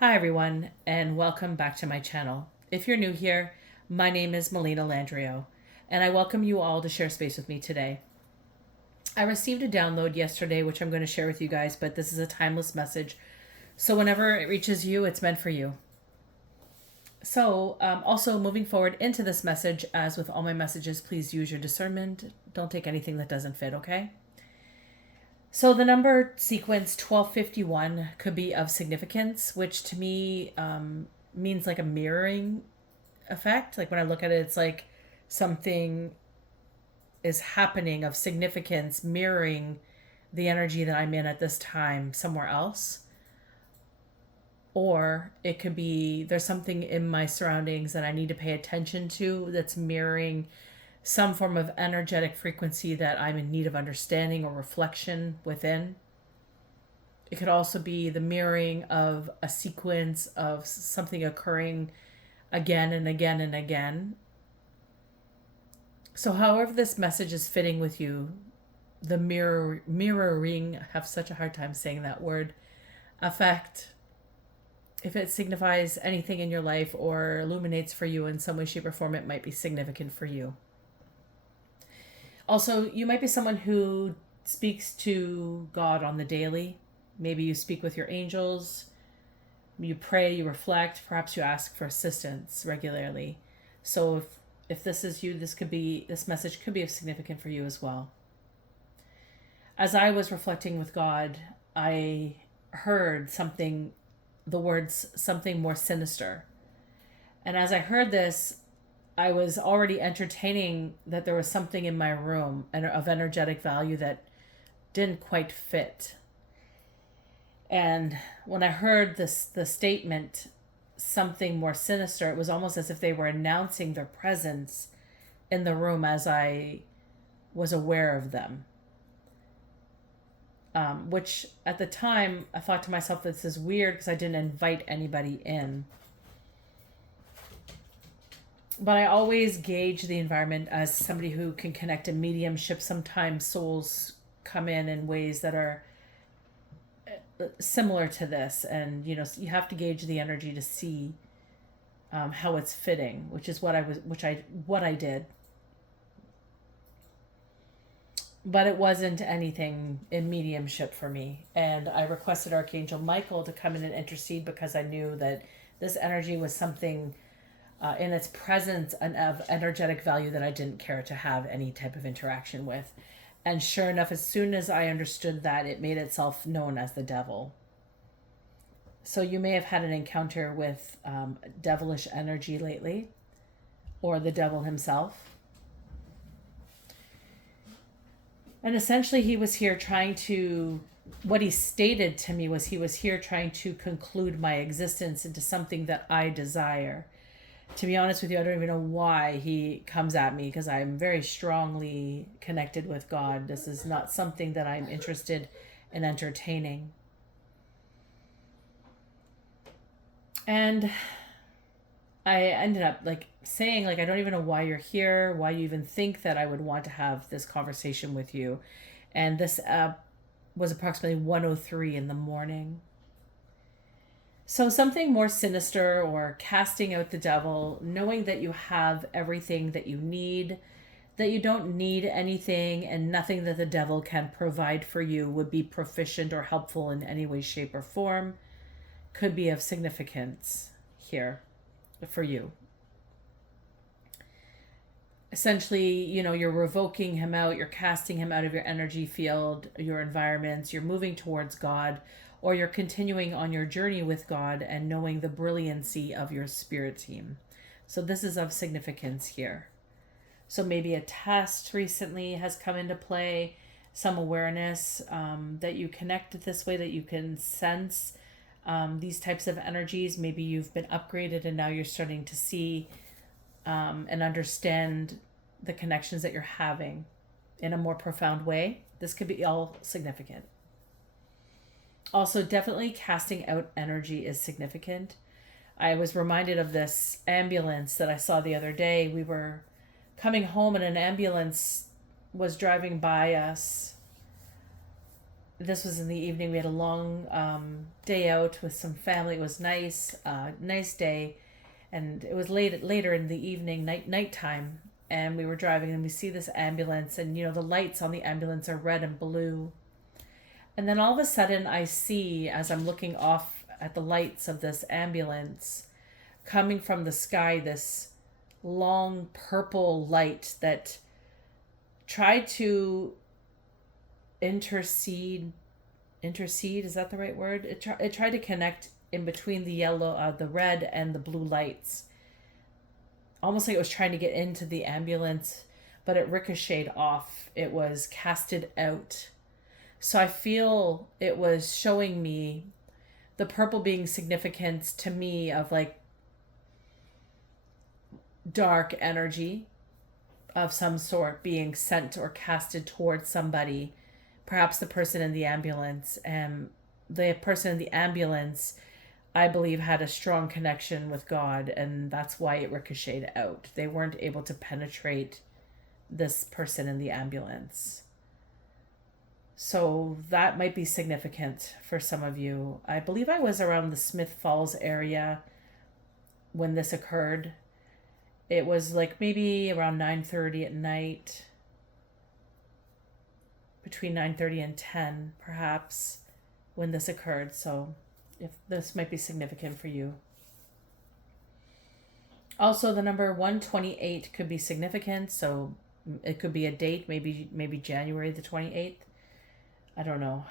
Hi, everyone, and welcome back to my channel. If you're new here, my name is Melina Landrio, and I welcome you all to share space with me today. I received a download yesterday, which I'm going to share with you guys, but this is a timeless message. So, whenever it reaches you, it's meant for you. Also moving forward into this message, as with all my messages, please use your discernment. Don't take anything that doesn't fit, okay? So the number sequence 1251 could be of significance, which to me means like a mirroring effect. Like when I look at it, it's like something is happening of significance, mirroring the energy that I'm in at this time somewhere else. Or it could be there's something in my surroundings that I need to pay attention to that's mirroring some form of energetic frequency that I'm in need of understanding or reflection within. It could also be the mirroring of a sequence of something occurring again and again and again. So, however, this message is fitting with you, the mirroring, I have such a hard time saying that word, effect, if it signifies anything in your life or illuminates for you in some way, shape, or form, it might be significant for you. Also, you might be someone who speaks to God on the daily. Maybe you speak with your angels, you pray, you reflect, perhaps you ask for assistance regularly. So if this is you, this message could be significant for you as well. As I was reflecting with God, I heard the words something more sinister. And as I heard this, I was already entertaining that there was something in my room of energetic value that didn't quite fit. And when I heard the statement, something more sinister, it was almost as if they were announcing their presence in the room as I was aware of them. Which at the time, I thought to myself, this is weird because I didn't invite anybody in. But I always gauge the environment as somebody who can connect to mediumship. Sometimes souls come in ways that are similar to this, and you have to gauge the energy to see how it's fitting, which is what I did. But it wasn't anything in mediumship for me, and I requested Archangel Michael to come in and intercede because I knew that this energy was something in its presence and of energetic value that I didn't care to have any type of interaction with. And sure enough, as soon as I understood that, it made itself known as the devil. So you may have had an encounter with devilish energy lately, or the devil himself. And essentially, he was here trying to, what he stated to me was he was here trying to conclude my existence into something that I desire. To be honest with you, I don't even know why he comes at me because I'm very strongly connected with God. This is not something that I'm interested in entertaining. And I ended up saying I don't even know why you're here, why you even think that I would want to have this conversation with you. And this was approximately 1:03 in the morning. So something more sinister or casting out the devil, knowing that you have everything that you need, that you don't need anything and nothing that the devil can provide for you would be proficient or helpful in any way, shape, or form, could be of significance here for you. Essentially, you're revoking him out, you're casting him out of your energy field, your environments, you're moving towards God, or you're continuing on your journey with God and knowing the brilliancy of your spirit team. So this is of significance here. So maybe a test recently has come into play, some awareness that you connect this way, that you can sense these types of energies. Maybe you've been upgraded and now you're starting to see and understand the connections that you're having in a more profound way. This could be all significant. Also, definitely casting out energy is significant. I was reminded of this ambulance that I saw the other day. We were coming home and an ambulance was driving by us This was in the evening. We had a long day out with some family. It was nice, nice day, and it was later in the evening, nighttime, and we were driving, and we see this ambulance, and the lights on the ambulance are red and blue, and then all of a sudden I see, as I'm looking off at the lights of this ambulance, coming from the sky, this long purple light that tried to intercede, is that the right word? It tried to connect in between the red and the blue lights, almost like it was trying to get into the ambulance, but it ricocheted off. It was casted out. So I feel it was showing me the purple being significant to me of like dark energy of some sort being sent or casted towards somebody, perhaps the person in the ambulance. And the person in the ambulance, I believe, had a strong connection with God, and that's why it ricocheted out. They weren't able to penetrate this person in the ambulance. So that might be significant for some of you. I believe I was around the Smith Falls area when this occurred. It was like maybe around 9:30 at night, between 9:30 and 10 perhaps, when this occurred. So if this might be significant for you. Also, the number 128 could be significant, so it could be a date, maybe January the 28th. I don't know.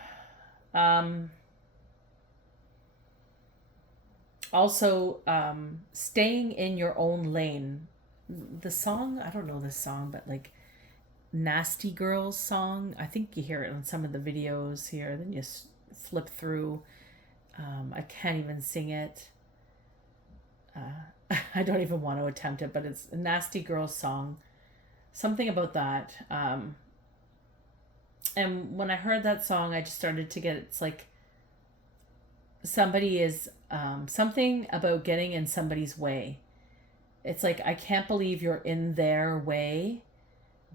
Also, staying in your own lane. The song, I don't know this song, but like Nasty Girls song, I think you hear it on some of the videos here. Then you flip through. I can't even sing it. I don't even want to attempt it, but it's a Nasty Girls song. Something about that. And when I heard that song, I just started to get, it's like somebody is, something about getting in somebody's way. It's like, I can't believe you're in their way,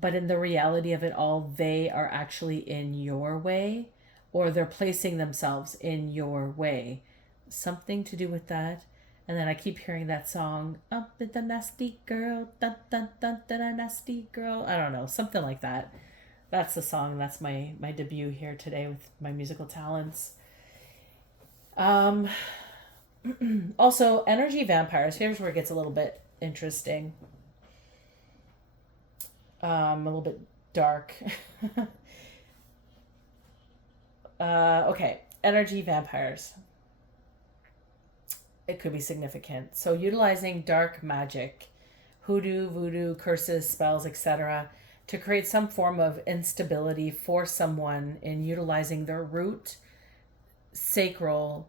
but in the reality of it all, they are actually in your way, or they're placing themselves in your way. Something to do with that. And then I keep hearing that song, up with the nasty girl, dun dun dun dun, dun nasty girl. I don't know, something like that. That's the song. That's my debut here today with my musical talents. Also, energy vampires. Here's where it gets a little bit interesting. A little bit dark. Okay, energy vampires. It could be significant. So utilizing dark magic, hoodoo, voodoo, curses, spells, etc., to create some form of instability for someone in utilizing their root, sacral,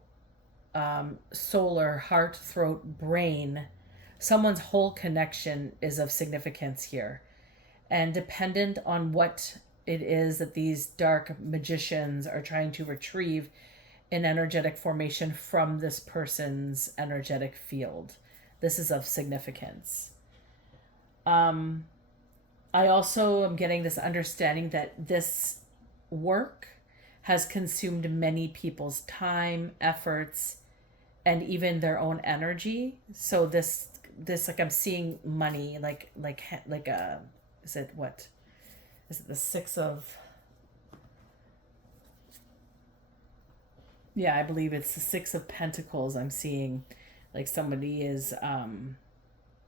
solar, heart, throat, brain. Someone's whole connection is of significance here. And dependent on what it is that these dark magicians are trying to retrieve in energetic formation from this person's energetic field, this is of significance. I also am getting this understanding that this work has consumed many people's time, efforts, and even their own energy. So this like, I'm seeing money, like is it what? Is it the Six of? Yeah, I believe it's the Six of Pentacles. I'm seeing, like, somebody is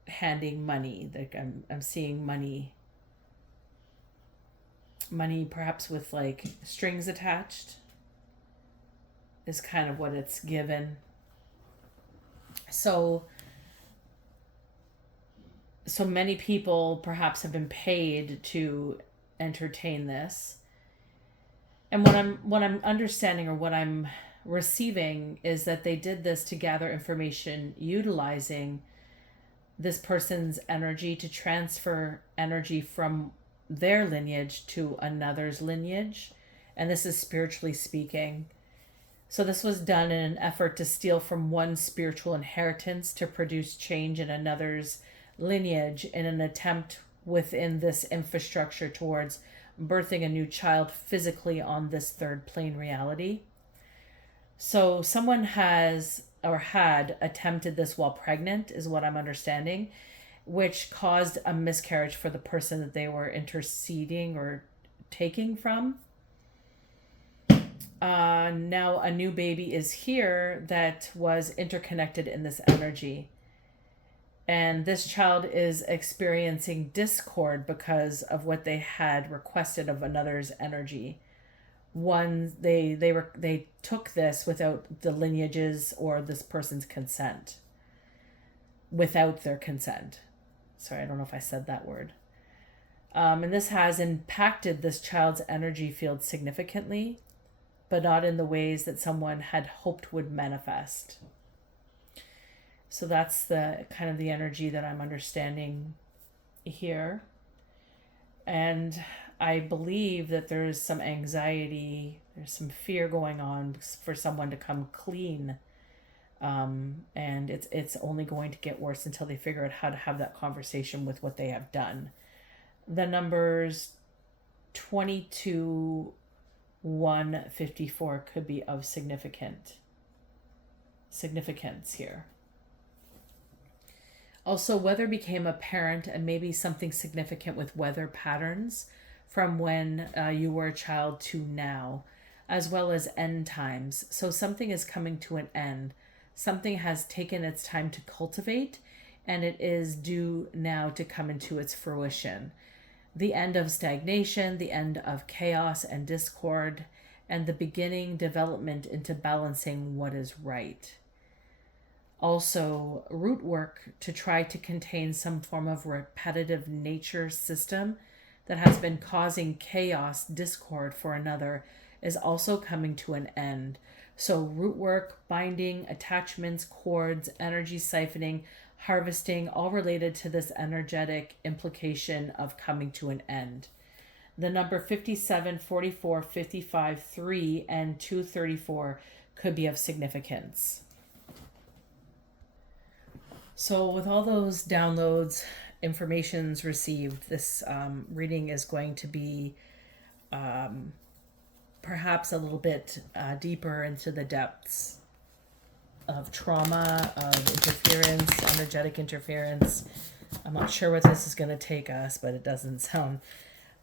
handing money. Like I'm seeing money perhaps with like strings attached is kind of what it's given. So many people perhaps have been paid to entertain this. And what I'm understanding, or what I'm receiving, is that they did this to gather information utilizing this person's energy to transfer energy from their lineage to another's lineage. And this is spiritually speaking. So this was done in an effort to steal from one spiritual inheritance to produce change in another's lineage, in an attempt within this infrastructure towards birthing a new child physically on this third plane reality. So someone has or had attempted this while pregnant, is what I'm understanding, which caused a miscarriage for the person that they were interceding or taking from. Now a new baby is here that was interconnected in this energy. And this child is experiencing discord because of what they had requested of another's energy. One, they took this without the lineages or this person's consent. Without their consent. Sorry, I don't know if I said that word. And this has impacted this child's energy field significantly, but not in the ways that someone had hoped would manifest. So that's the kind of the energy that I'm understanding here. And I believe that there's some anxiety, there's some fear going on for someone to come clean. And it's only going to get worse until they figure out how to have that conversation with what they have done. The numbers 22, 154 could be of significance here. Also, weather became apparent, and maybe something significant with weather patterns from when you were a child to now, as well as end times. So something is coming to an end. Something has taken its time to cultivate, and it is due now to come into its fruition. The end of stagnation, the end of chaos and discord, and the beginning development into balancing what is right. Also, root work to try to contain some form of repetitive nature system that has been causing chaos, discord for another is also coming to an end. So root work, binding, attachments, cords, energy siphoning, harvesting, all related to this energetic implication of coming to an end. The number 57, 44, 55, 3, and 234 could be of significance. So with all those downloads, informations received, this reading is going to be perhaps a little bit deeper into the depths of trauma, of interference, energetic interference. I'm not sure what this is going to take us, but it doesn't sound...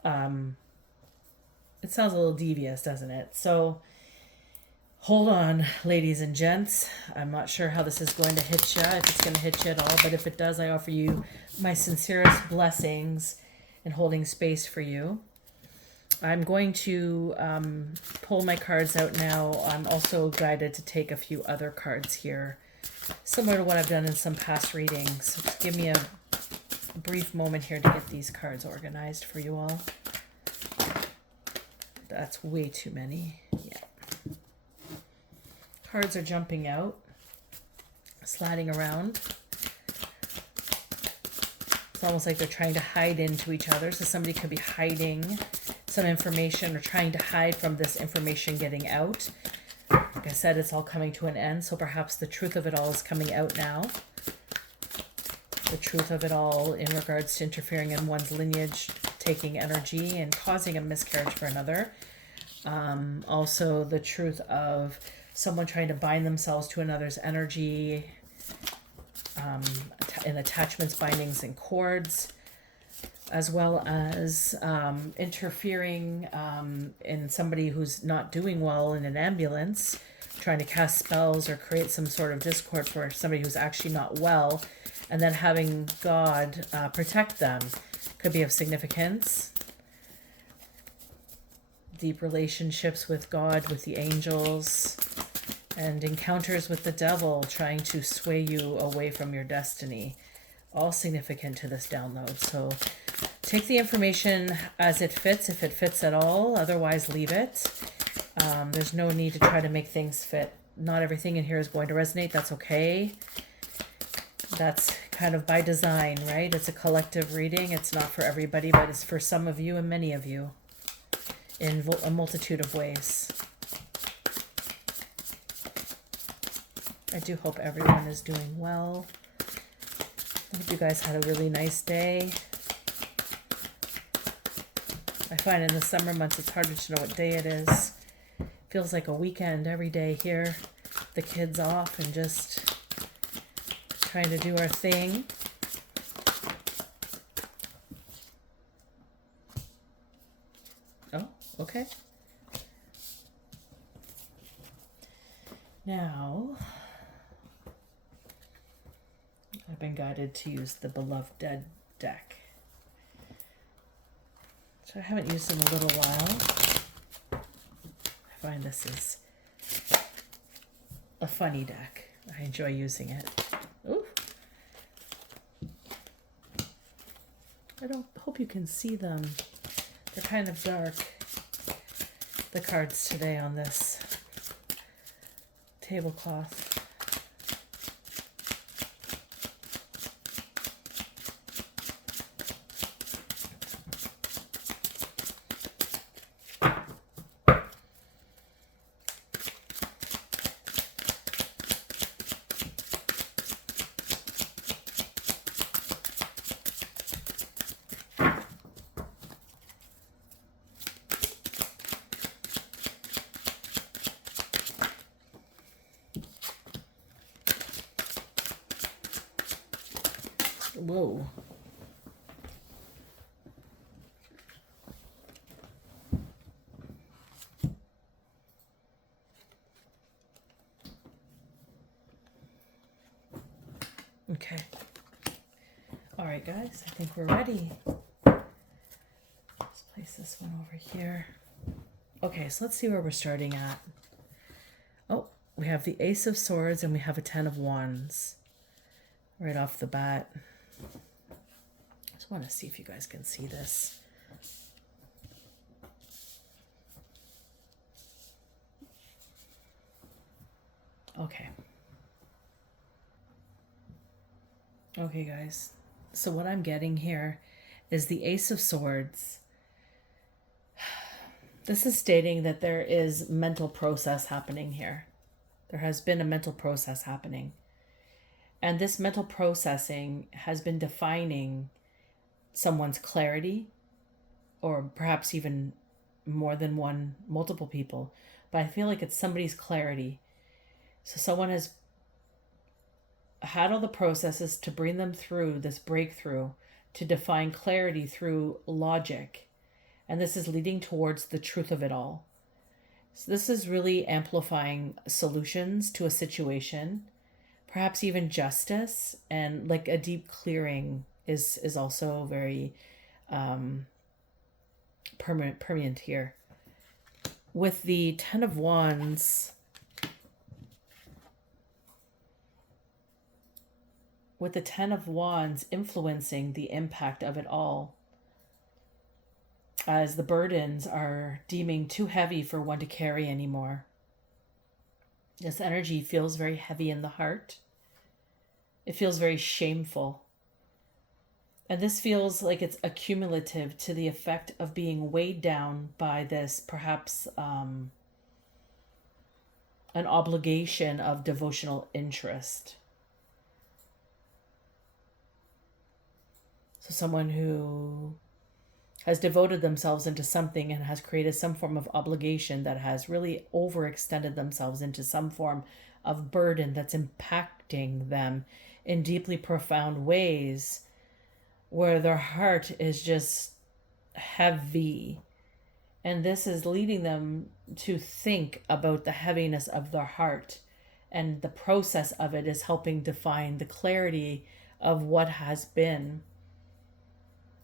it sounds a little devious, doesn't it? So hold on, ladies and gents. I'm not sure how this is going to hit you, if it's going to hit you at all, but if it does, I offer you my sincerest blessings in holding space for you. I'm going to pull my cards out now. I'm also guided to take a few other cards here, similar to what I've done in some past readings. So just give me a brief moment here to get these cards organized for you all. That's way too many. Yeah. Cards are jumping out, sliding around. It's almost like they're trying to hide into each other. So somebody could be hiding some information or trying to hide from this information getting out. Like I said, it's all coming to an end. So perhaps the truth of it all is coming out now. The truth of it all in regards to interfering in one's lineage, taking energy and causing a miscarriage for another. Also the truth of someone trying to bind themselves to another's energy, in attachments, bindings, and cords, as well as interfering in somebody who's not doing well in an ambulance, trying to cast spells or create some sort of discord for somebody who's actually not well, and then having God protect them could be of significance. Deep relationships with God, with the angels, and encounters with the devil trying to sway you away from your destiny. All significant to this download. So take the information as it fits, if it fits at all. Otherwise, leave it. There's no need to try to make things fit. Not everything in here is going to resonate. That's okay. That's kind of by design, right? It's a collective reading. It's not for everybody, but it's for some of you and many of you in a multitude of ways. I do hope everyone is doing well. I hope you guys had a really nice day. I find in the summer months it's harder to know what day it is. Feels like a weekend every day here. The kids off and just trying to do our thing. Oh, okay. Now, I've been guided to use the Beloved Dead deck. So I haven't used in a little while. I find this is a funny deck. I enjoy using it. Ooh. I don't hope you can see them. They're kind of dark, the cards today on this tablecloth. Whoa. Okay. All right, guys, I think we're ready. Let's place this one over here. Okay, so let's see where we're starting at. Oh, we have the Ace of Swords and we have a Ten of Wands right off the bat. Just want to see if you guys can see this. Okay. Okay, guys. So what I'm getting here is the Ace of Swords. This is stating that there is mental process happening here. There has been a mental process happening. And this mental processing has been defining someone's clarity, or perhaps even more than one, multiple people. But I feel like it's somebody's clarity. So someone has had all the processes to bring them through this breakthrough, to define clarity through logic. And this is leading towards the truth of it all. So this is really amplifying solutions to a situation, perhaps even justice, and like a deep clearing is also very permanent here. With the Ten of Wands, influencing the impact of it all, as the burdens are deeming too heavy for one to carry anymore. This energy feels very heavy in the heart. It feels very shameful. And this feels like it's accumulative to the effect of being weighed down by this, perhaps an obligation of devotional interest. So someone who has devoted themselves into something and has created some form of obligation that has really overextended themselves into some form of burden that's impacting them in deeply profound ways, where their heart is just heavy. And this is leading them to think about the heaviness of their heart. And the process of it is helping define the clarity of what has been.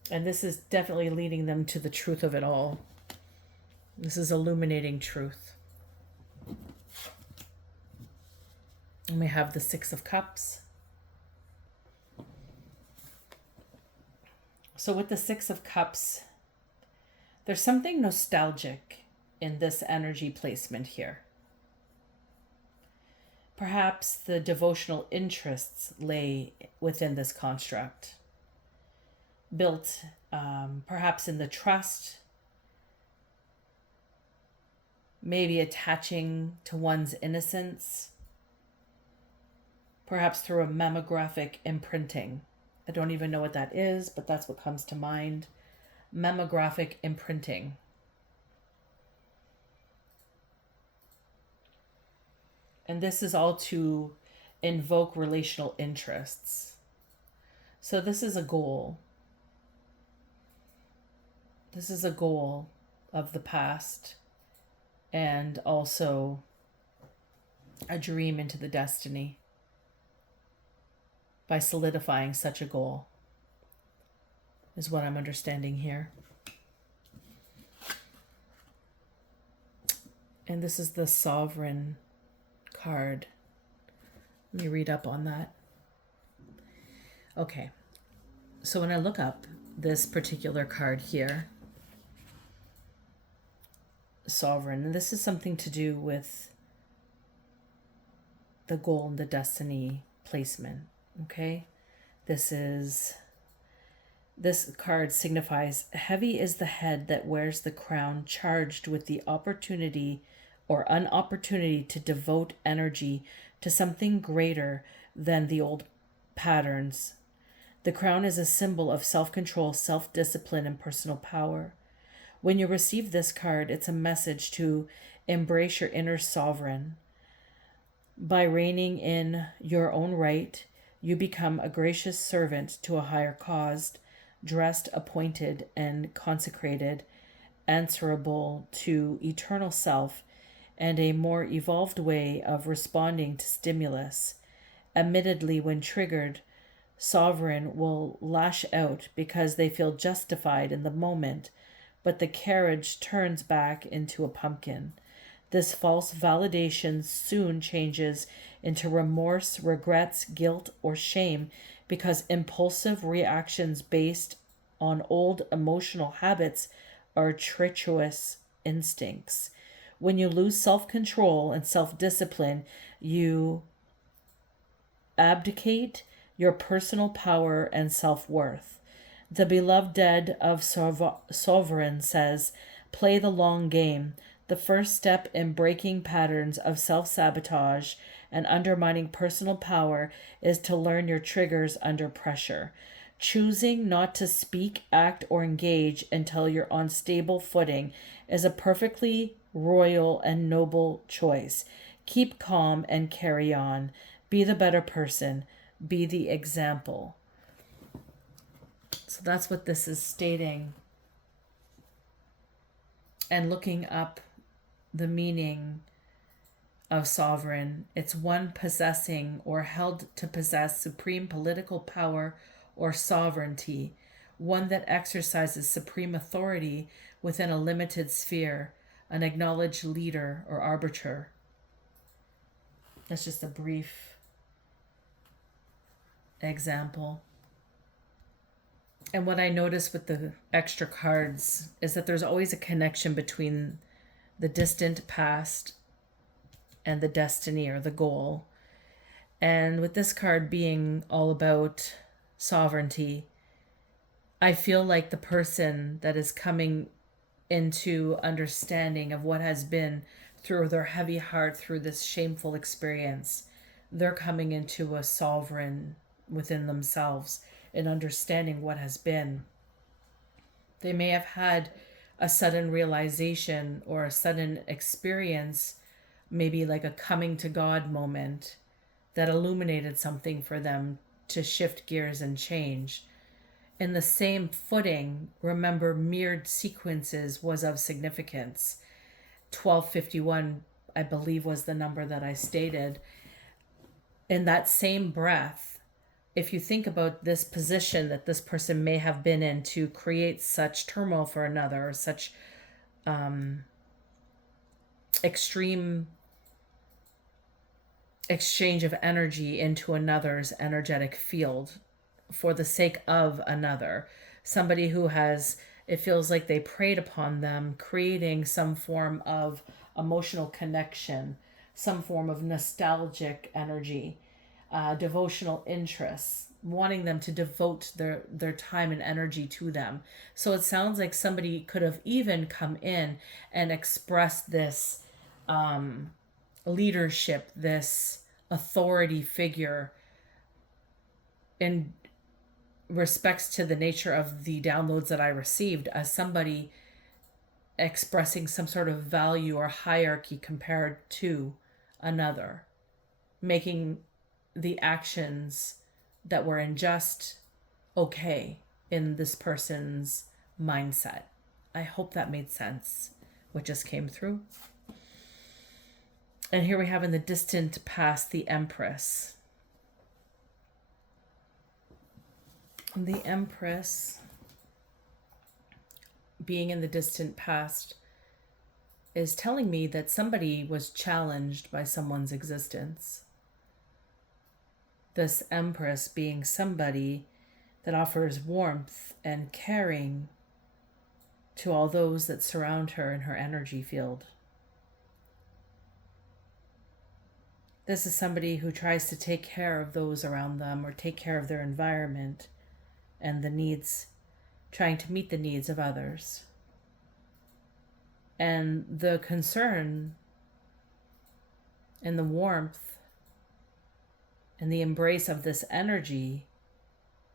And this is definitely leading them to the truth of it all. This is illuminating truth. And we have the Six of Cups. So with the Six of Cups, there's something nostalgic in this energy placement here. Perhaps the devotional interests lay within this construct, built perhaps in the trust, maybe attaching to one's innocence, perhaps through a mammographic imprinting. I don't even know what that is, but that's what comes to mind. mammographic imprinting. And this is all to invoke relational interests. So this is a goal. This is a goal of the past and also a dream into the destiny by solidifying such a goal, is what I'm understanding here. And this is the Sovereign card. Let me read up on that. Okay, so when I look up this particular card here, Sovereign, and this is something to do with the goal and the destiny placement. Okay, this card signifies heavy is the head that wears the crown, charged with the opportunity or unopportunity to devote energy to something greater than the old patterns. The crown is a symbol of self-control, self-discipline, and personal power. When you receive this card, it's a message to embrace your inner sovereign. By reigning in your own right, you become a gracious servant to a higher cause, dressed, appointed, and consecrated, answerable to eternal self, and a more evolved way of responding to stimulus. Admittedly, when triggered, sovereign will lash out because they feel justified in the moment, but the carriage turns back into a pumpkin. This false validation soon changes into remorse, regrets, guilt, or shame because impulsive reactions based on old emotional habits are treacherous instincts. When you lose self-control and self-discipline, you abdicate your personal power and self-worth. The beloved dead of Sovereign says, play the long game. The first step in breaking patterns of self-sabotage and undermining personal power is to learn your triggers under pressure. Choosing not to speak, act, or engage until you're on stable footing is a perfectly royal and noble choice. Keep calm and carry on. Be the better person. Be the example. So that's what this is stating. And looking up the meaning of sovereign, it's one possessing or held to possess supreme political power or sovereignty, one that exercises supreme authority within a limited sphere, an acknowledged leader or arbiter. That's just a brief example. And what I notice with the extra cards is that there's always a connection between the distant past and the destiny or the goal. And with this card being all about sovereignty, I feel like the person that is coming into understanding of what has been through their heavy heart, through this shameful experience, they're coming into a sovereign within themselves and understanding what has been. They may have had a sudden realization or a sudden experience, maybe like a coming to God moment that illuminated something for them to shift gears and change. In the same footing, remember, mirrored sequences was of significance. 1251, I believe, was the number that I stated. In that same breath, if you think about this position that this person may have been in to create such turmoil for another, or such extreme exchange of energy into another's energetic field for the sake of another, somebody who has, it feels like they preyed upon them, creating some form of emotional connection, some form of nostalgic energy, devotional interests, wanting them to devote their time and energy to them. So it sounds like somebody could have even come in and expressed this leadership, this authority figure, in respects to the nature of the downloads that I received as somebody expressing some sort of value or hierarchy compared to another, making the actions that were unjust okay in this person's mindset. I hope that made sense, what just came through. And here we have in the distant past the Empress. The Empress, being in the distant past, is telling me that somebody was challenged by someone's existence. This Empress being somebody that offers warmth and caring to all those that surround her in her energy field. This is somebody who tries to take care of those around them or take care of their environment and the needs, trying to meet the needs of others. And the concern and the warmth and the embrace of this energy,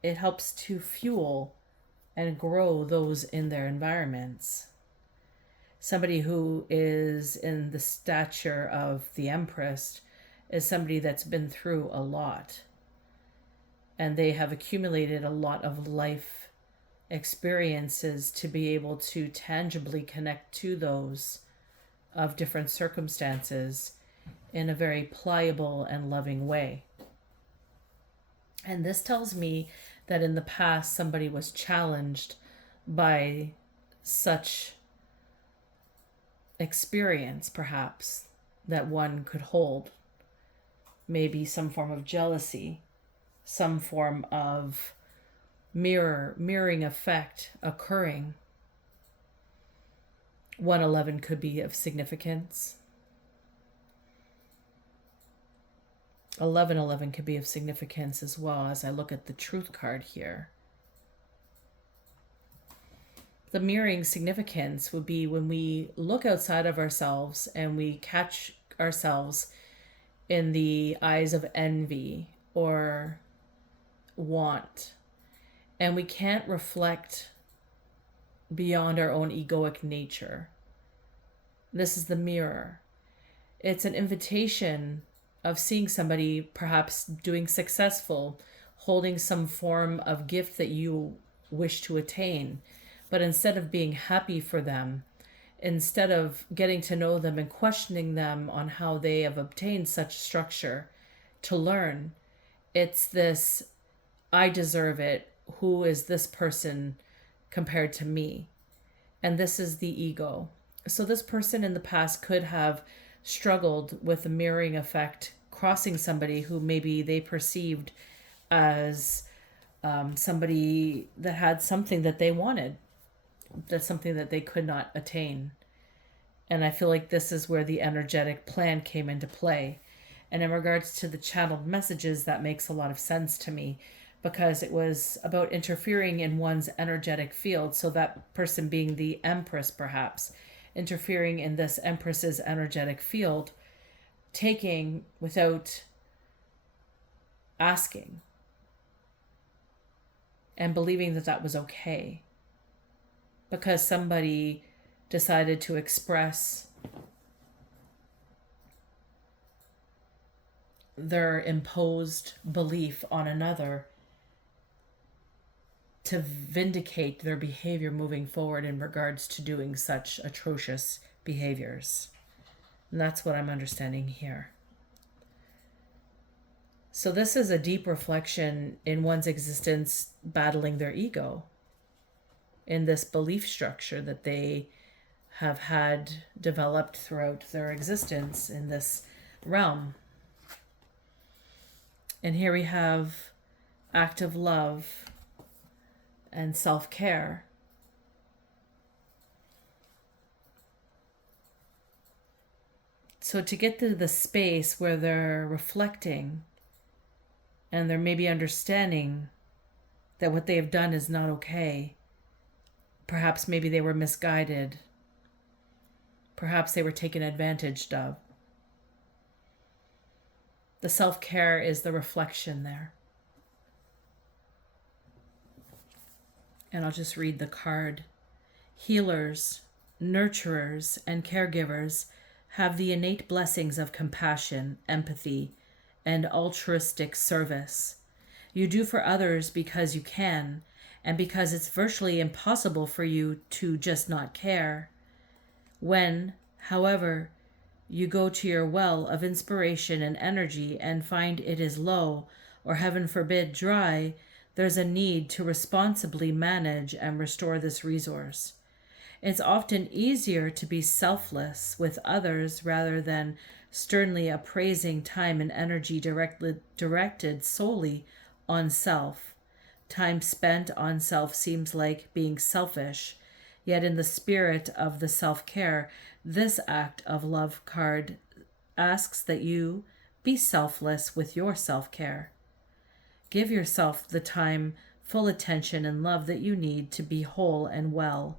it helps to fuel and grow those in their environments. Somebody who is in the stature of the Empress is somebody that's been through a lot. And they have accumulated a lot of life experiences to be able to tangibly connect to those of different circumstances in a very pliable and loving way. And this tells me that in the past somebody was challenged by such experience, perhaps, that one could hold. Maybe some form of jealousy, some form of mirroring effect occurring. 111 could be of significance. 1111 could be of significance as well, as I look at the Truth card here. The mirroring significance would be when we look outside of ourselves and we catch ourselves in the eyes of envy or want, and we can't reflect beyond our own egoic nature. This is the mirror. It's an invitation of seeing somebody perhaps doing successful, holding some form of gift that you wish to attain, but instead of being happy for them, instead of getting to know them and questioning them on how they have obtained such structure to learn, it's this, I deserve it. Who is this person compared to me? And this is the ego. So this person in the past could have struggled with a mirroring effect, crossing somebody who maybe they perceived as somebody that had something that they wanted, that's something that they could not attain. And I feel like this is where the energetic plan came into play. And in regards to the channeled messages, that makes a lot of sense to me, because it was about interfering in one's energetic field. So that person being the Empress, perhaps, interfering in this Empress's energetic field, taking without asking, and believing that that was okay, because somebody decided to express their imposed belief on another to vindicate their behavior moving forward in regards to doing such atrocious behaviors. And that's what I'm understanding here. So this is a deep reflection in one's existence, battling their ego in this belief structure that they have had developed throughout their existence in this realm. And here we have active love and self-care. So to get to the space where they're reflecting and they're maybe understanding that what they have done is not okay. Perhaps maybe they were misguided. Perhaps they were taken advantage of. The self-care is the reflection there. And I'll just read the card. Healers, nurturers, and caregivers have the innate blessings of compassion, empathy, and altruistic service. You do for others because you can, and because it's virtually impossible for you to just not care. When, however, you go to your well of inspiration and energy and find it is low, or heaven forbid, dry, there's a need to responsibly manage and restore this resource. It's often easier to be selfless with others rather than sternly appraising time and energy directed solely on self. Time spent on self seems like being selfish, yet in the spirit of the self-care, this act of love card asks that you be selfless with your self-care. Give yourself the time, full attention, and love that you need to be whole and well.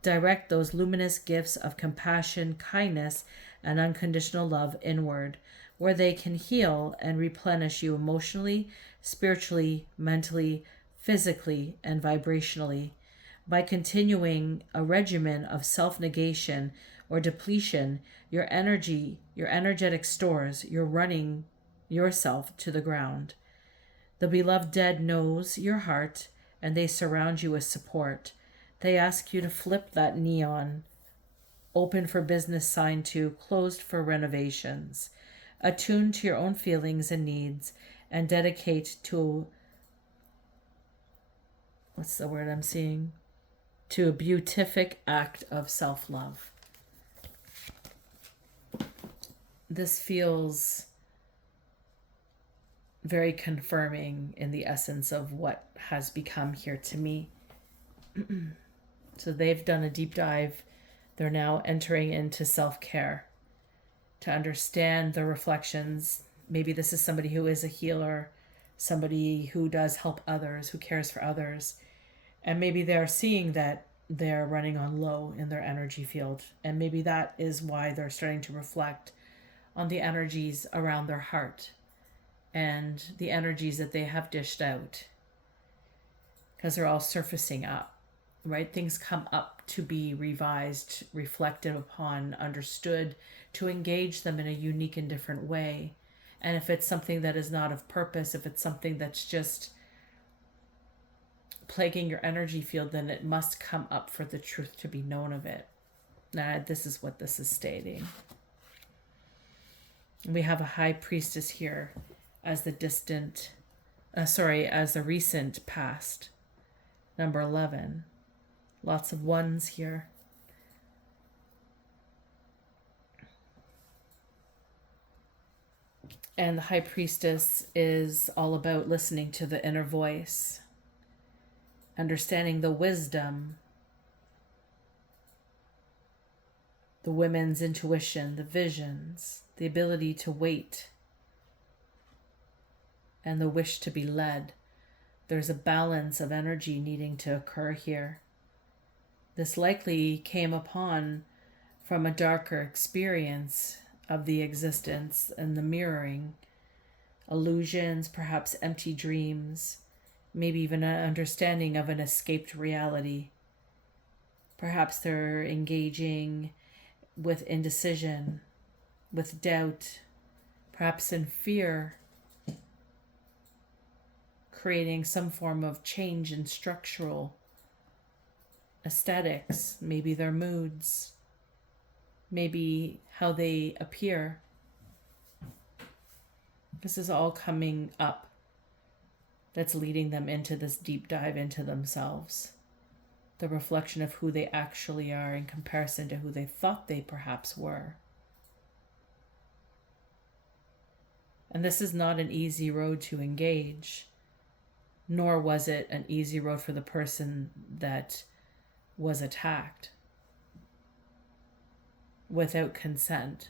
Direct those luminous gifts of compassion, kindness, and unconditional love inward, where they can heal and replenish you emotionally, spiritually, mentally, physically, and vibrationally. By continuing a regimen of self-negation or depletion, your energetic stores, you're running yourself to the ground. The beloved dead knows your heart, and they surround you with support. They ask you to flip that neon, open for business sign to closed for renovations. Attune to your own feelings and needs, and dedicate to, what's the word I'm seeing? To a beatific act of self-love. This feels very confirming in the essence of what has become here to me. So they've done a deep dive. They're now entering into self-care to understand the reflections. Maybe this is somebody who is a healer, somebody who does help others, who cares for others. And maybe they're seeing that they're running on low in their energy field. And maybe that is why they're starting to reflect on the energies around their heart and the energies that they have dished out. Because they're all surfacing up, right? Things come up to be revised, reflected upon, understood, to engage them in a unique and different way. And if it's something that is not of purpose, if it's something that's just plaguing your energy field, then it must come up for the truth to be known of it. Now, this is what this is stating. We have a high priestess here as the as the recent past. Number 11. Lots of ones here. And the high priestess is all about listening to the inner voice, understanding the wisdom, the women's intuition, the visions, the ability to wait, and the wish to be led. There's a balance of energy needing to occur here. This likely came upon from a darker experience of the existence and the mirroring, illusions, perhaps empty dreams, maybe even an understanding of an escaped reality. Perhaps they're engaging with indecision, with doubt, perhaps in fear, creating some form of change in structural aesthetics, maybe their moods, maybe how they appear. This is all coming up that's leading them into this deep dive into themselves. The reflection of who they actually are in comparison to who they thought they perhaps were. And this is not an easy road to engage, nor was it an easy road for the person that was attacked without consent.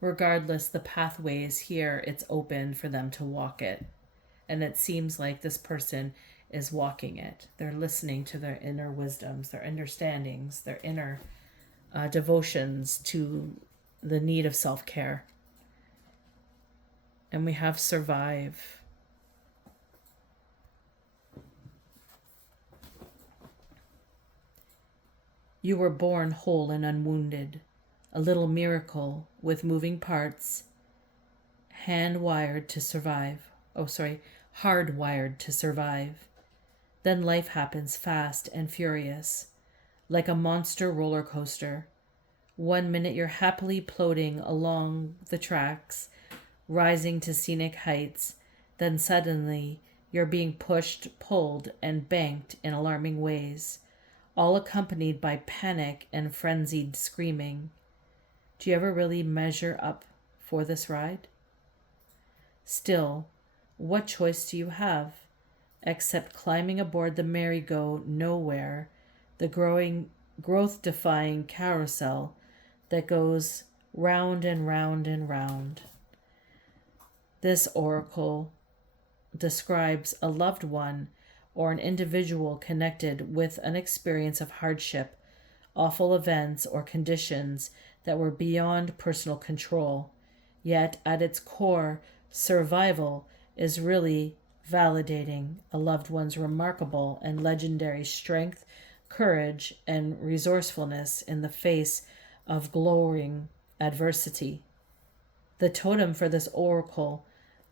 Regardless, the pathway is here. It's open for them to walk it. And it seems like this person is walking it. They're listening to their inner wisdoms, their understandings, their inner devotions to the need of self-care. And we have survive. You were born whole and unwounded, a little miracle with moving parts, hand-wired to survive. Hardwired to survive. Then life happens fast and furious, like a monster roller coaster. 1 minute you're happily plodding along the tracks, rising to scenic heights, then suddenly you're being pushed, pulled, and banked in alarming ways, all accompanied by panic and frenzied screaming. Do you ever really measure up for this ride? Still, what choice do you have, except climbing aboard the merry-go-nowhere, the growth-defying carousel that goes round and round and round? This oracle describes a loved one or an individual connected with an experience of hardship, awful events, or conditions that were beyond personal control. Yet, at its core, survival is really validating a loved one's remarkable and legendary strength, courage, and resourcefulness in the face of glowing adversity. The totem for this oracle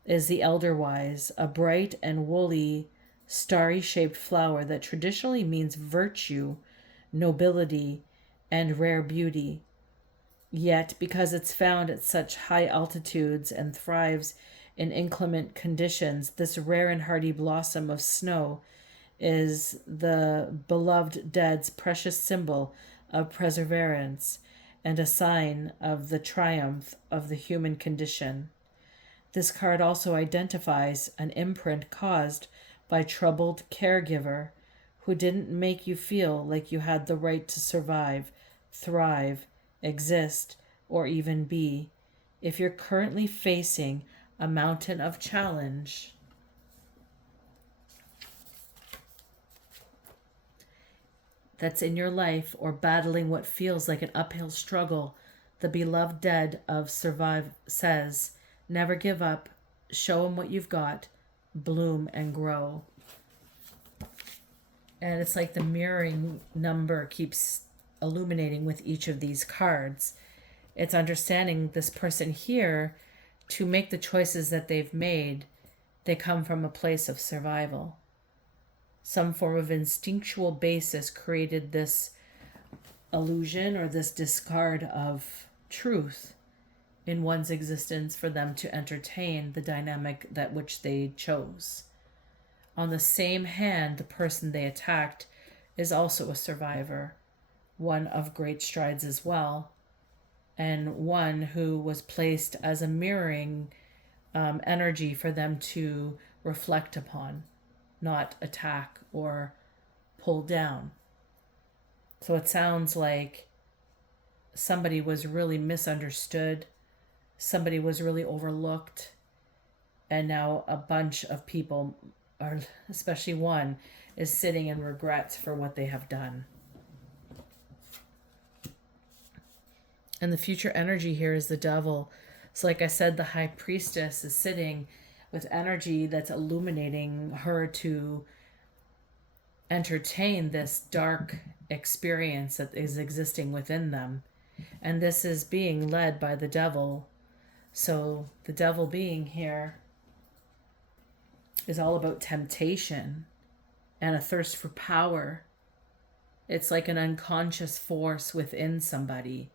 is the elderwise, a bright and woolly, starry-shaped flower that traditionally means virtue, nobility, and rare beauty. Yet, because it's found at such high altitudes and thrives in inclement conditions, this rare and hardy blossom of snow is the beloved dead's precious symbol of perseverance and a sign of the triumph of the human condition. This card also identifies an imprint caused by troubled caregiver who didn't make you feel like you had the right to survive, thrive, exist, or even be. If you're currently facing a mountain of challenge, that's in your life, or battling what feels like an uphill struggle, the beloved dead of Survive says, never give up, show them what you've got, bloom and grow. And it's like the mirroring number keeps illuminating with each of these cards. It's understanding this person here, to make the choices that they've made, they come from a place of survival. Some form of instinctual basis created this illusion or this discard of truth in one's existence for them to entertain the dynamic that which they chose. On the same hand, the person they attacked is also a survivor, one of great strides as well, and one who was placed as a mirroring energy for them to reflect upon, not attack or pull down. So it sounds like somebody was really misunderstood, somebody was really overlooked, and now a bunch of people, or especially one, is sitting in regrets for what they have done. And the future energy here is the devil. So like I said, the high priestess is sitting with energy that's illuminating her to entertain this dark experience that is existing within them. And this is being led by the devil. So the devil being here is all about temptation and a thirst for power. It's like an unconscious force within somebody.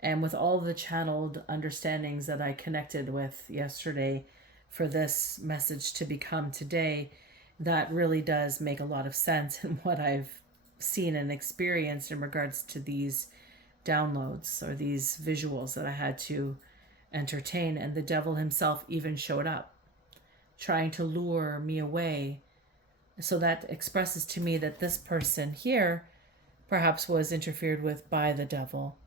And with all the channeled understandings that I connected with yesterday for this message to become today, that really does make a lot of sense in what I've seen and experienced in regards to these downloads or these visuals that I had to entertain. And the devil himself even showed up, trying to lure me away. So that expresses to me that this person here perhaps was interfered with by the devil,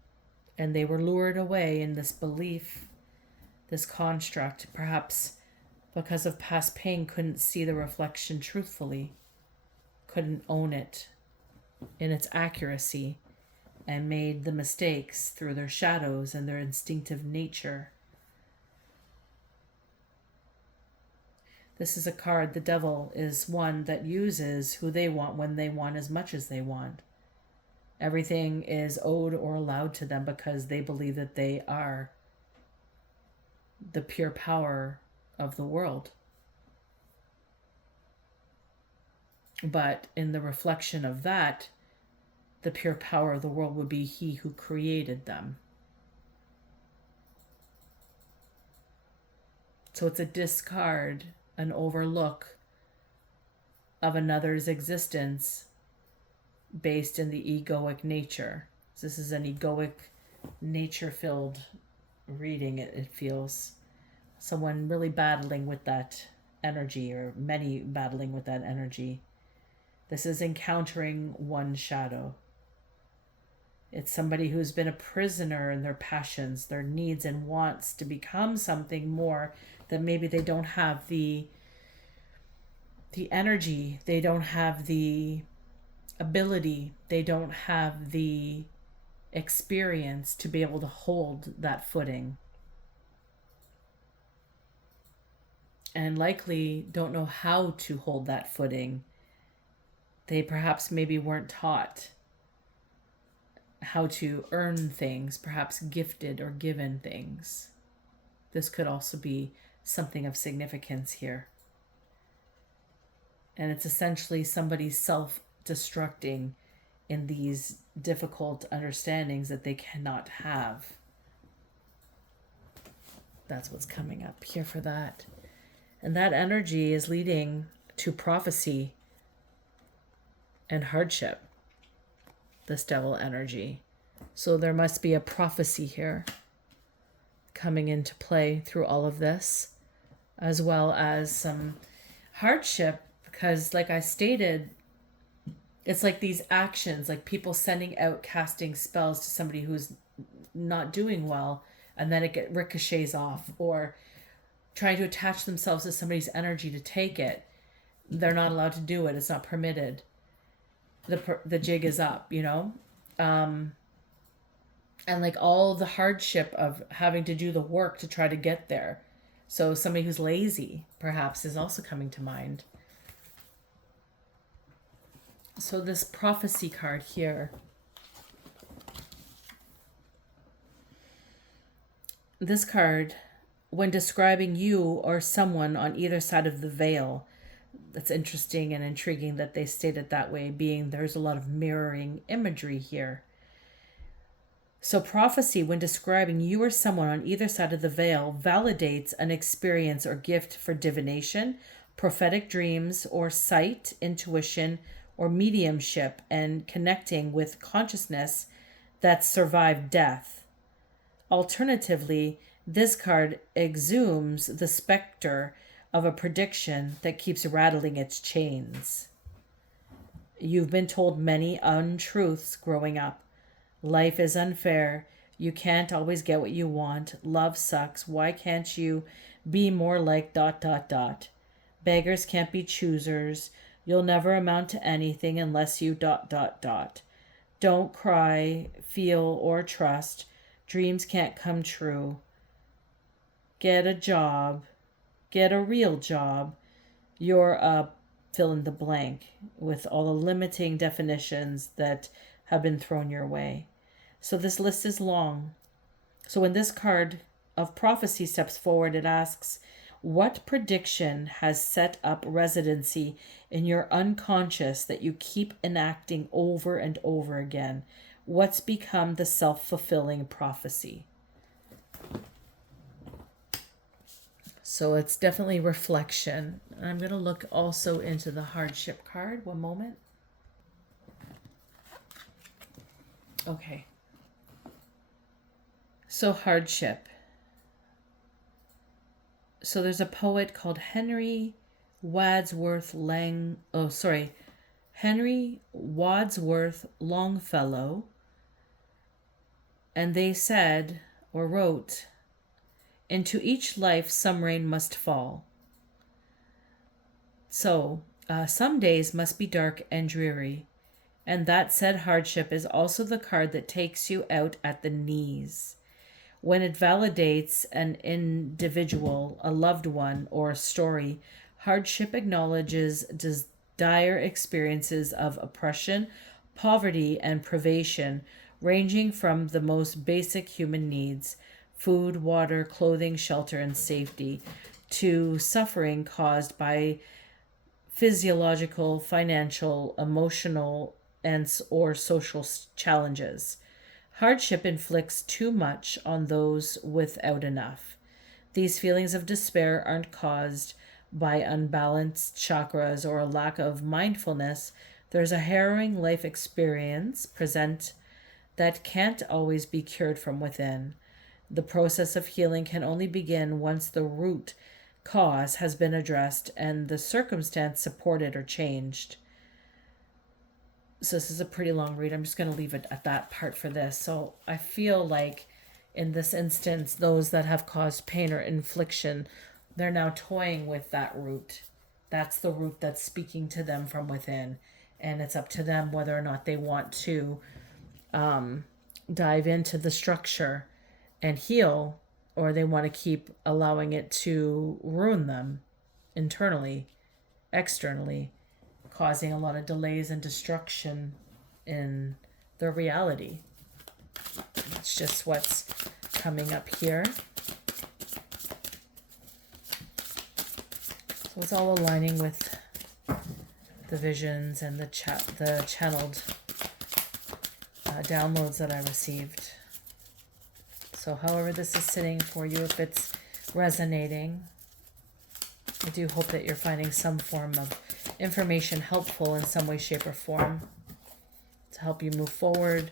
and they were lured away in this belief, this construct, perhaps because of past pain, couldn't see the reflection truthfully, couldn't own it in its accuracy, and made the mistakes through their shadows and their instinctive nature. This is a card, the devil is one that uses who they want when they want as much as they want. Everything is owed or allowed to them because they believe that they are the pure power of the world. But in the reflection of that, the pure power of the world would be he who created them. So it's a discard, an overlook of another's existence based in the egoic nature. So this is an egoic, nature-filled reading, it feels. Someone really battling with that energy, or many battling with that energy. This is encountering one shadow. It's somebody who's been a prisoner in their passions, their needs and wants to become something more, that maybe they don't have the energy, they don't have the ability, they don't have the experience to be able to hold that footing. And likely don't know how to hold that footing. They perhaps maybe weren't taught how to earn things, perhaps gifted or given things. This could also be something of significance here. And it's essentially somebody self-destructing in these difficult understandings that they cannot have. That's what's coming up here for that. And that energy is leading to prophecy and hardship, this devil energy. So there must be a prophecy here coming into play through all of this, as well as some hardship, because like I stated, it's like these actions, like people sending out casting spells to somebody who's not doing well, and then it ricochets off, or trying to attach themselves to somebody's energy to take it. They're not allowed to do it. It's not permitted. The jig is up, you know? And like all the hardship of having to do the work to try to get there. So somebody who's lazy, perhaps, is also coming to mind. So this prophecy card here. This card, when describing you or someone on either side of the veil, that's interesting and intriguing that they state it that way, being there's a lot of mirroring imagery here. So prophecy, when describing you or someone on either side of the veil, validates an experience or gift for divination, prophetic dreams, or sight, intuition, or mediumship, and connecting with consciousness that survived death. Alternatively, this card exhumes the specter of a prediction that keeps rattling its chains. You've been told many untruths growing up. Life is unfair. You can't always get what you want. Love sucks. Why can't you be more like ... Beggars can't be choosers. You'll never amount to anything unless you ... Don't cry, feel, or trust. Dreams can't come true. Get a job. Get a real job. You're a fill in the blank with all the limiting definitions that have been thrown your way. So this list is long. So when this card of prophecy steps forward, it asks, what prediction has set up residency in your unconscious that you keep enacting over and over again? What's become the self-fulfilling prophecy? So it's definitely reflection. I'm going to look also into the hardship card. One moment. Okay. So hardship. So there's a poet called Henry Wadsworth Longfellow. And they said, or wrote, into each life some rain must fall. So some days must be dark and dreary. And that said hardship is also the card that takes you out at the knees. When it validates an individual, a loved one, or a story, hardship acknowledges dire experiences of oppression, poverty and privation, ranging from the most basic human needs, food, water, clothing, shelter, and safety, to suffering caused by physiological, financial, emotional, and or social challenges. Hardship inflicts too much on those without enough. These feelings of despair aren't caused by unbalanced chakras or a lack of mindfulness. There's a harrowing life experience present that can't always be cured from within. The process of healing can only begin once the root cause has been addressed and the circumstance supported or changed. So this is a pretty long read. I'm just going to leave it at that part for this. So I feel like in this instance, those that have caused pain or infliction, they're now toying with that root. That's the root that's speaking to them from within. And it's up to them whether or not they want to dive into the structure and heal, or they want to keep allowing it to ruin them internally, externally, causing a lot of delays and destruction in their reality. It's just what's coming up here. So it's all aligning with the visions and the channeled downloads that I received. So however this is sitting for you, if it's resonating, I do hope that you're finding some form of information helpful in some way, shape, or form to help you move forward,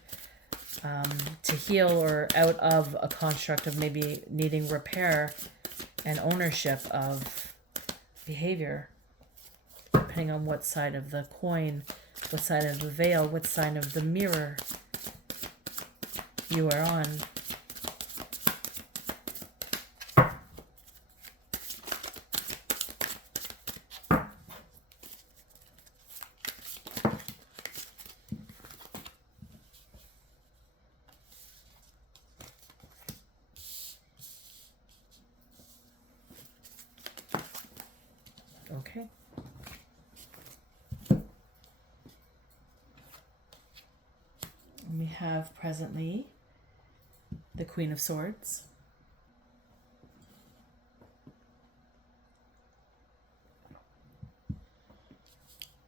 to heal or out of a construct of maybe needing repair and ownership of behavior, depending on what side of the coin, what side of the veil, what side of the mirror you are on. Okay. We have presently the Queen of Swords.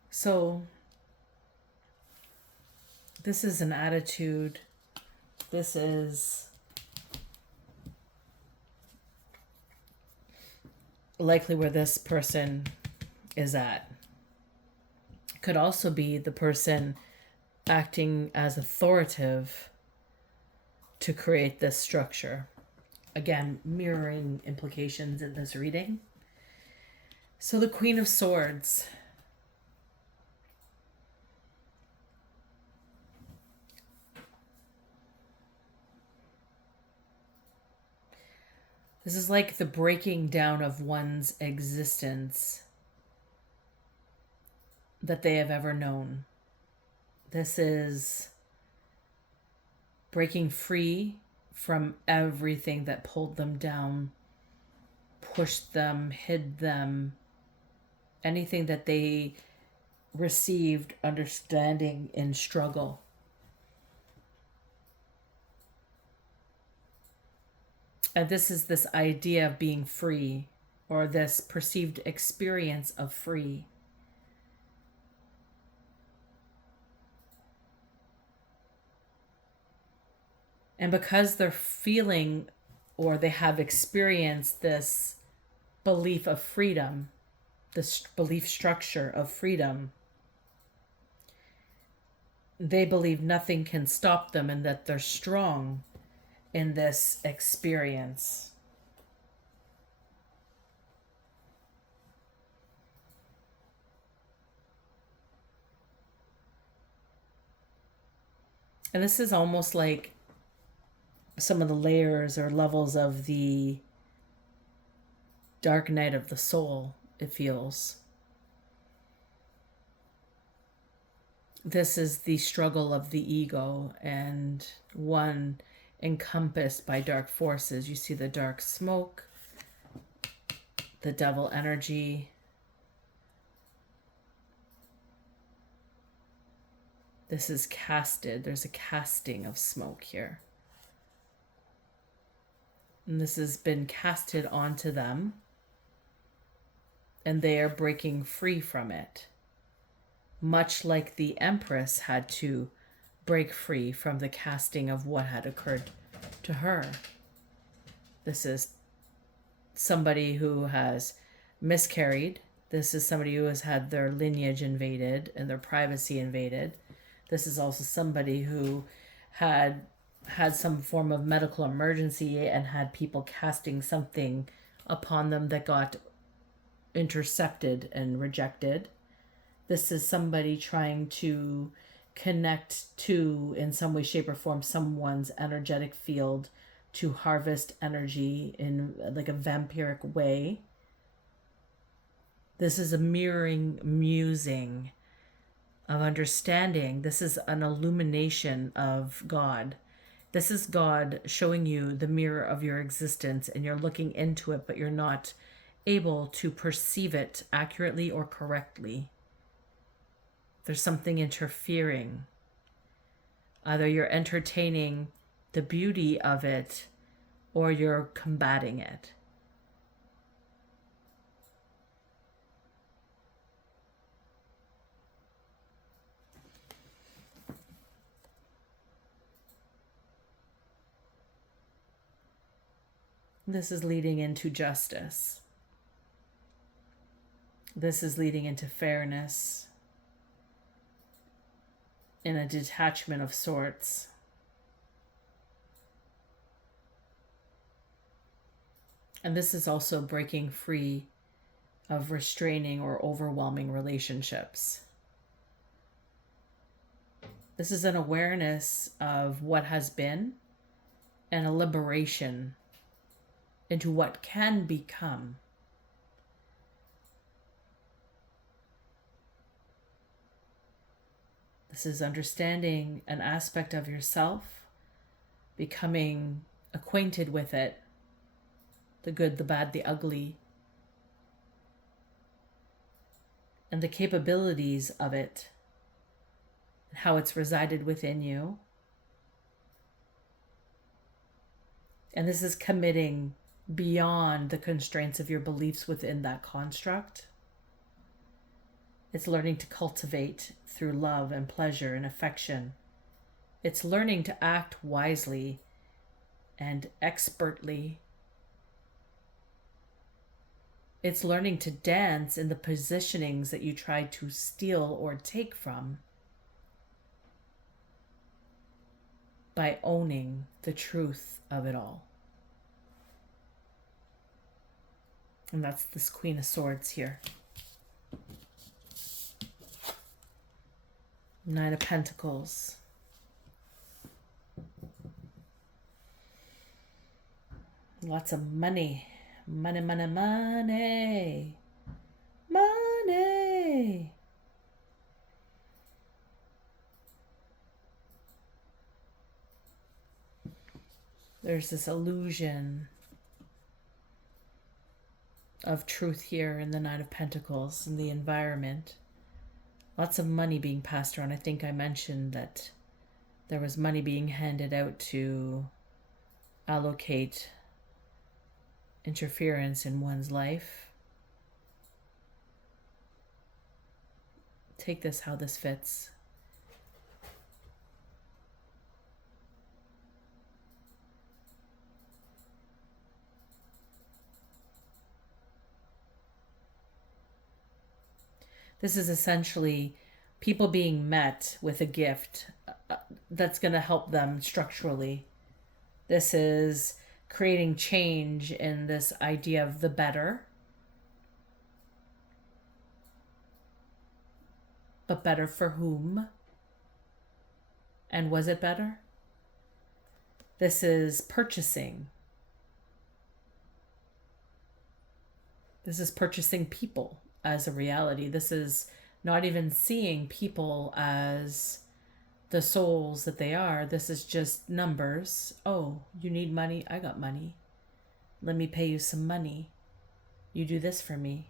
So this is an attitude. This is likely where this person is at. Could also be the person acting as authoritative to create this structure. Again, mirroring implications in this reading. So the Queen of Swords. This is like the breaking down of one's existence that they have ever known. This is breaking free from everything that pulled them down, pushed them, hid them, anything that they received understanding in struggle. And this is this idea of being free, or this perceived experience of free. And because they're feeling, or they have experienced this belief of freedom, this belief structure of freedom, they believe nothing can stop them and that they're strong in this experience. And this is almost like some of the layers or levels of the dark night of the soul, it feels. This is the struggle of the ego, and one encompassed by dark forces. You see the dark smoke, the devil energy, This is casted. There's a casting of smoke here. And this has been casted onto them. And they are breaking free from it. Much like the Empress had to break free from the casting of what had occurred to her. This is somebody who has miscarried. This is somebody who has had their lineage invaded and their privacy invaded. This is also somebody who had some form of medical emergency and had people casting something upon them that got intercepted and rejected. This is somebody trying to connect to, in some way, shape, or form, someone's energetic field to harvest energy in like a vampiric way. This is a mirroring musing of understanding. This is an illumination of God. This is God showing you the mirror of your existence, and you're looking into it, but you're not able to perceive it accurately or correctly. There's something interfering. Either you're entertaining the beauty of it or you're combating it. This is leading into justice. This is leading into fairness in a detachment of sorts. And this is also breaking free of restraining or overwhelming relationships. This is an awareness of what has been and a liberation into what can become. This is understanding an aspect of yourself, becoming acquainted with it, the good, the bad, the ugly, and the capabilities of it, and how it's resided within you. And this is committing beyond the constraints of your beliefs within that construct. It's learning to cultivate through love and pleasure and affection. It's learning to act wisely and expertly. It's learning to dance in the positionings that you tried to steal or take from by owning the truth of it all. And that's this Queen of Swords here. Knight of Pentacles. Lots of money. Money, money, money. Money. There's this illusion of truth here in the Knight of Pentacles and the environment. Lots of money being passed around. I think I mentioned that there was money being handed out to allocate interference in one's life. Take this how this fits. This is essentially people being met with a gift that's going to help them structurally. This is creating change in this idea of the better. But better for whom? And was it better? This is purchasing. This is purchasing people as a reality. This is not even seeing people as the souls that they are. This is just numbers. Oh, you need money? I got money. Let me pay you some money. You do this for me.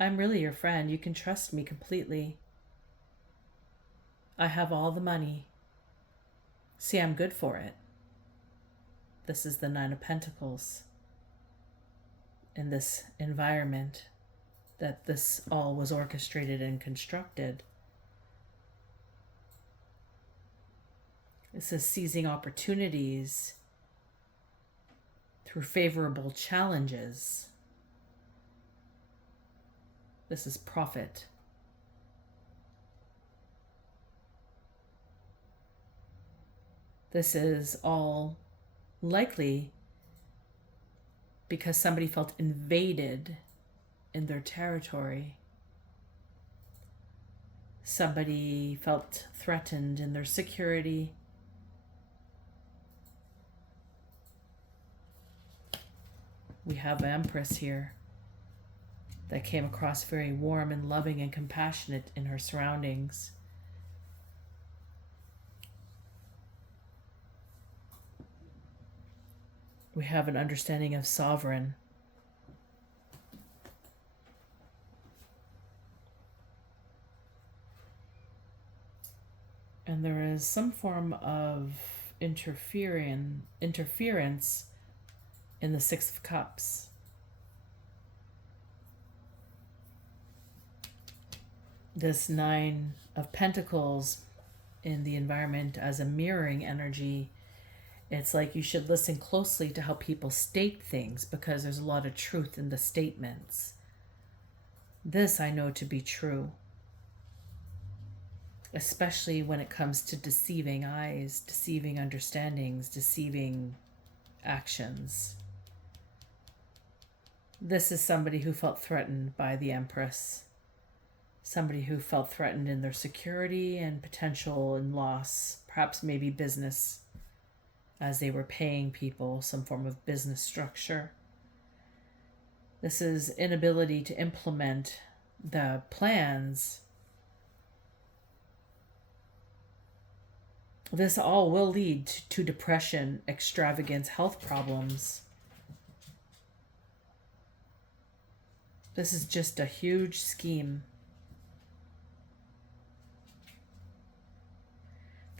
I'm really your friend. You can trust me completely. I have all the money. See, I'm good for it. This is the Nine of Pentacles. In this environment that this all was orchestrated and constructed. This is seizing opportunities through favorable challenges. This is profit. This is all likely because somebody felt invaded in their territory. Somebody felt threatened in their security. We have an Empress here that came across very warm and loving and compassionate in her surroundings. We have an understanding of sovereign. And there is some form of interference in the Six of Cups. This Nine of Pentacles in the environment as a mirroring energy. It's like you should listen closely to how people state things because there's a lot of truth in the statements. This I know to be true, especially when it comes to deceiving eyes, deceiving understandings, deceiving actions. This is somebody who felt threatened by the Empress. Somebody who felt threatened in their security and potential and loss, perhaps maybe business, as they were paying people, some form of business structure. This is inability to implement the plans. This all will lead to depression, extravagance, health problems. This is just a huge scheme.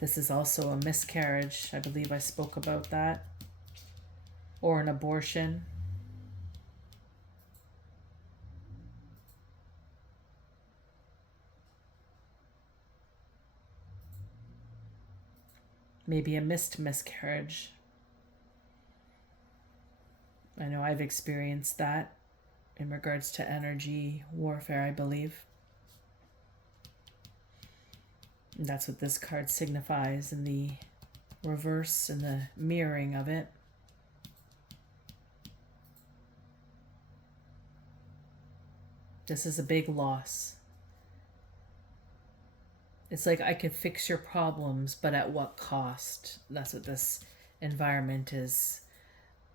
This is also a miscarriage. I believe I spoke about that. Or an abortion. Maybe a missed miscarriage. I know I've experienced that in regards to energy warfare, I believe. And that's what this card signifies in the reverse and the mirroring of it. This is a big loss. It's like I could fix your problems, but at what cost? That's what this environment is,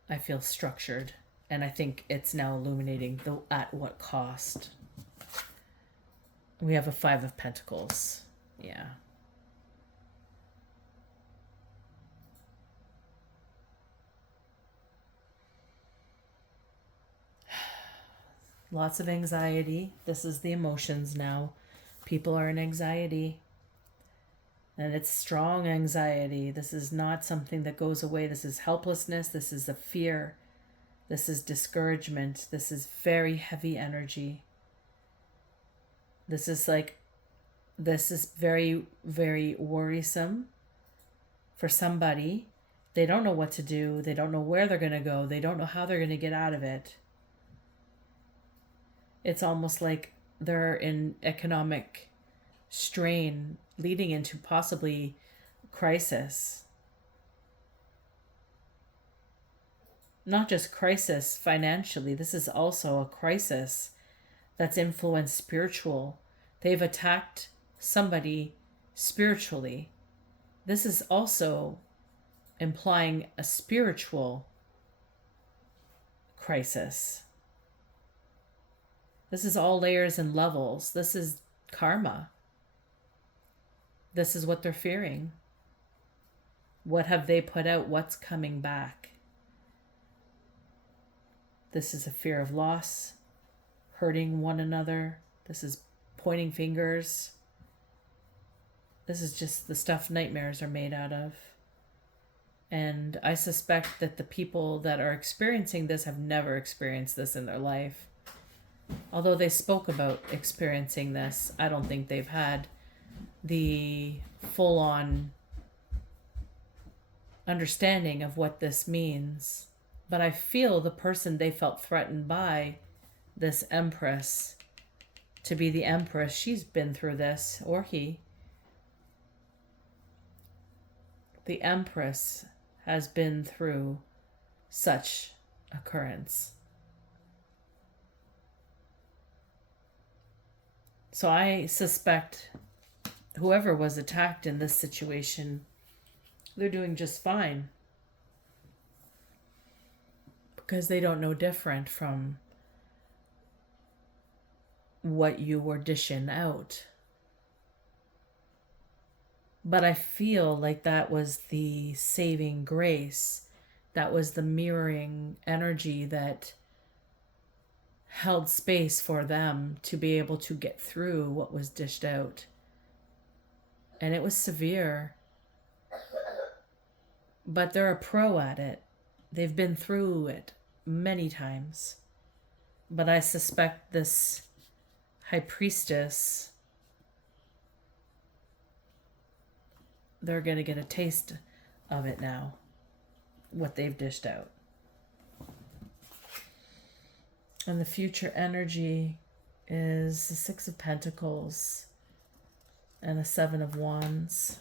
I feel, structured. And I think it's now illuminating the at what cost. We have a Five of Pentacles. Yeah. Lots of anxiety. This is the emotions now. People are in anxiety. And it's strong anxiety. This is not something that goes away. This is helplessness. This is a fear. This is discouragement. This is very heavy energy. This is very, very worrisome for somebody. They don't know what to do. They don't know where they're going to go. They don't know how they're going to get out of it. It's almost like they're in economic strain leading into possibly crisis. Not just crisis financially. This is also a crisis that's influenced spiritual. They've attacked somebody spiritually. This is also implying a spiritual crisis. This is all layers and levels. This is karma. This is what they're fearing. What have they put out? What's coming back? This is a fear of loss, hurting one another. This is pointing fingers. This is just the stuff nightmares are made out of. And I suspect that the people that are experiencing this have never experienced this in their life. Although they spoke about experiencing this, I don't think they've had the full-on understanding of what this means. But I feel the person they felt threatened by, this Empress, to be the Empress, she's been through this, or he. The Empress has been through such occurrence. So I suspect whoever was attacked in this situation, they're doing just fine. Because they don't know different from what you were dishing out. But I feel like that was the saving grace. That was the mirroring energy that held space for them to be able to get through what was dished out. And it was severe. But they're a pro at it. They've been through it many times. But I suspect this High Priestess, they're going to get a taste of it now, what they've dished out. And the future energy is the Six of Pentacles and the Seven of Wands.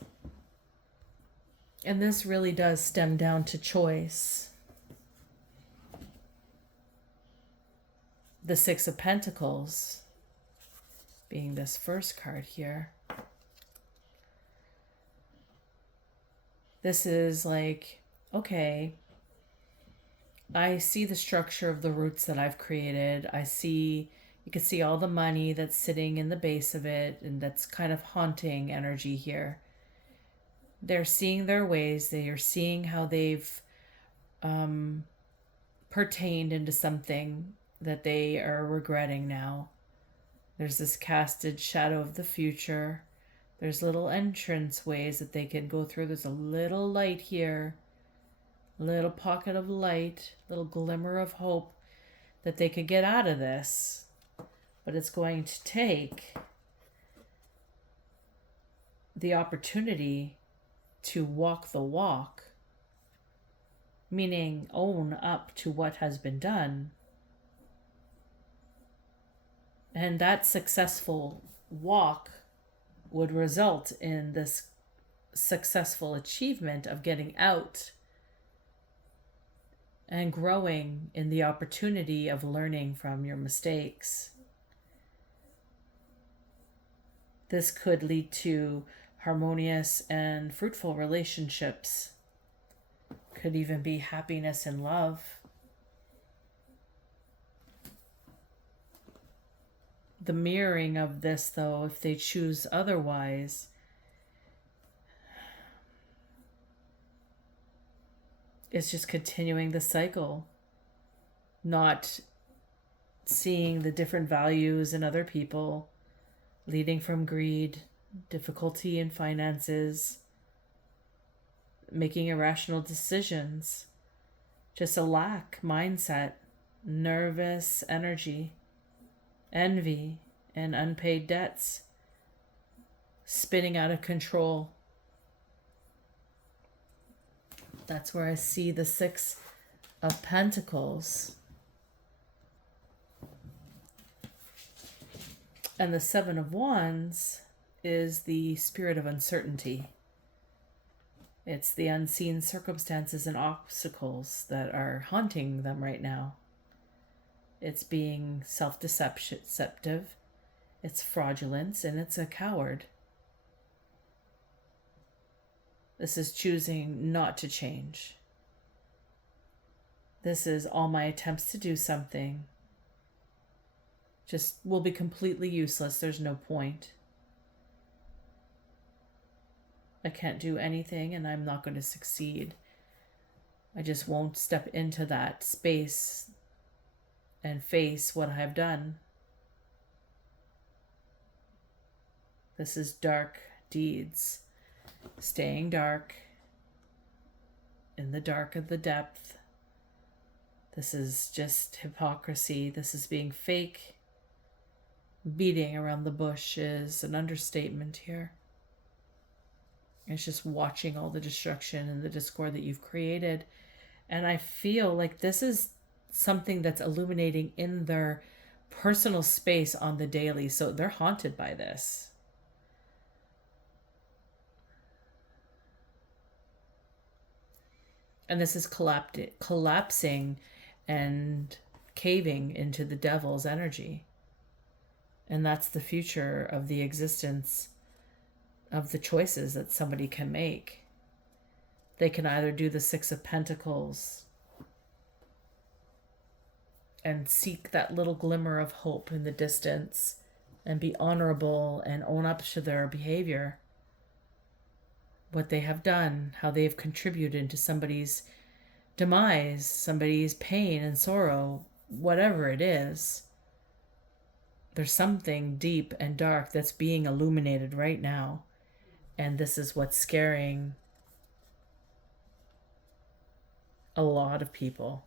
And this really does stem down to choice. The Six of Pentacles being this first card here. This is like, okay, I see the structure of the roots that I've created. You can see all the money that's sitting in the base of it, and that's kind of haunting energy here. They're seeing their ways. They are seeing how they've pertained into something that they are regretting now. There's this casted shadow of the future. There's little entrance ways that they can go through. There's a little light here, little pocket of light, little glimmer of hope that they could get out of this. But it's going to take the opportunity to walk the walk, meaning own up to what has been done. And that successful walk would result in this successful achievement of getting out and growing in the opportunity of learning from your mistakes. This could lead to harmonious and fruitful relationships. Could even be happiness and love. The mirroring of this, though, if they choose otherwise, is just continuing the cycle. Not seeing the different values in other people, leading from greed, difficulty in finances, making irrational decisions, just a lack mindset, nervous energy, envy, and unpaid debts, spinning out of control. That's where I see the Six of Pentacles. And the Seven of Wands is the spirit of uncertainty. It's the unseen circumstances and obstacles that are haunting them right now. It's being self-deceptive, it's fraudulence, and it's a coward. This is choosing not to change. This is all my attempts to do something just will be completely useless. There's no point. I can't do anything and I'm not going to succeed. I just won't step into that space and face what I've done. This is dark deeds, staying dark, in the dark of the depth. This is just hypocrisy. This is being fake. Beating around the bush is an understatement here. It's just watching all the destruction and the discord that you've created. And I feel like this is something that's illuminating in their personal space on the daily. So they're haunted by this. And this is collapsing and caving into the devil's energy. And that's the future of the existence of the choices that somebody can make. They can either do the Six of Pentacles and seek that little glimmer of hope in the distance and be honorable and own up to their behavior, what they have done, how they have contributed to somebody's demise, somebody's pain and sorrow, whatever it is. There's something deep and dark that's being illuminated right now. And this is what's scaring a lot of people.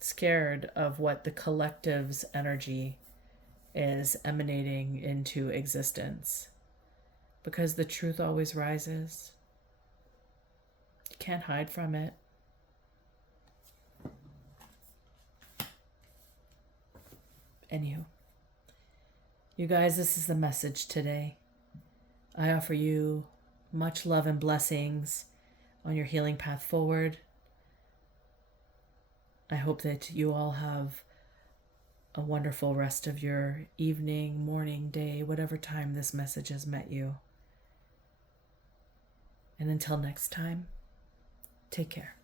Scared of what the collective's energy is emanating into existence. Because the truth always rises. You can't hide from it. Anywho, you guys, this is the message today. I offer you much love and blessings on your healing path forward. I hope that you all have a wonderful rest of your evening, morning, day, whatever time this message has met you. And until next time, take care.